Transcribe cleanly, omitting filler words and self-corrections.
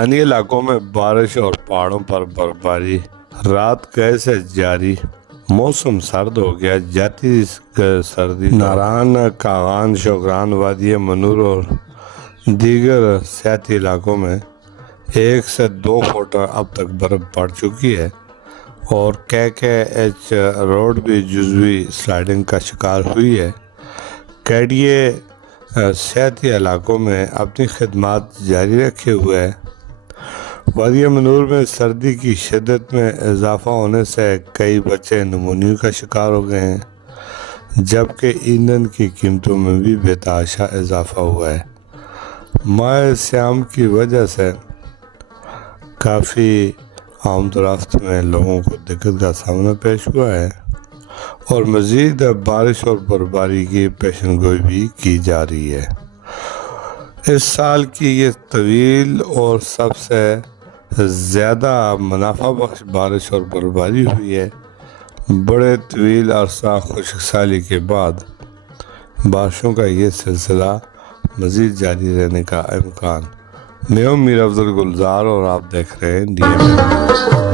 میدانی علاقوں میں بارش اور پہاڑوں پر برفباری رات گئے سے جاری۔ موسم سرد ہو گیا، جاتی سردی ناران، کاغان، شوگران، وادی منور اور دیگر سیاحتی علاقوں میں 1 سے 2 فٹ اب تک برف پڑ چکی ہے اور KKH روڈ بھی جزوی سلائڈنگ کا شکار ہوئی ہے۔ KDA سیاحتی علاقوں میں اپنی خدمات جاری رکھے ہوئے ہے۔ وادی منور میں سردی کی شدت میں اضافہ ہونے سے کئی بچے نمونیا کا شکار ہو گئے ہیں، جبکہ ایندھن کی قیمتوں میں بھی بے تحاشا اضافہ ہوا ہے۔ ماہ سیام کی وجہ سے کافی آمد و رفت میں لوگوں کو دقت کا سامنا پیش ہوا ہے اور مزید بارش اور برفباری کی پیشن گوئی بھی کی جا رہی ہے۔ اس سال کی یہ طویل اور سب سے زیادہ منافع بخش بارش اور برفباری ہوئی ہے۔ بڑے طویل عرصہ خشک سالی کے بعد بارشوں کا یہ سلسلہ مزید جاری رہنے کا امکان۔ میں ہوں میر افضل گلزار اور آپ دیکھ رہے ہیں DMN۔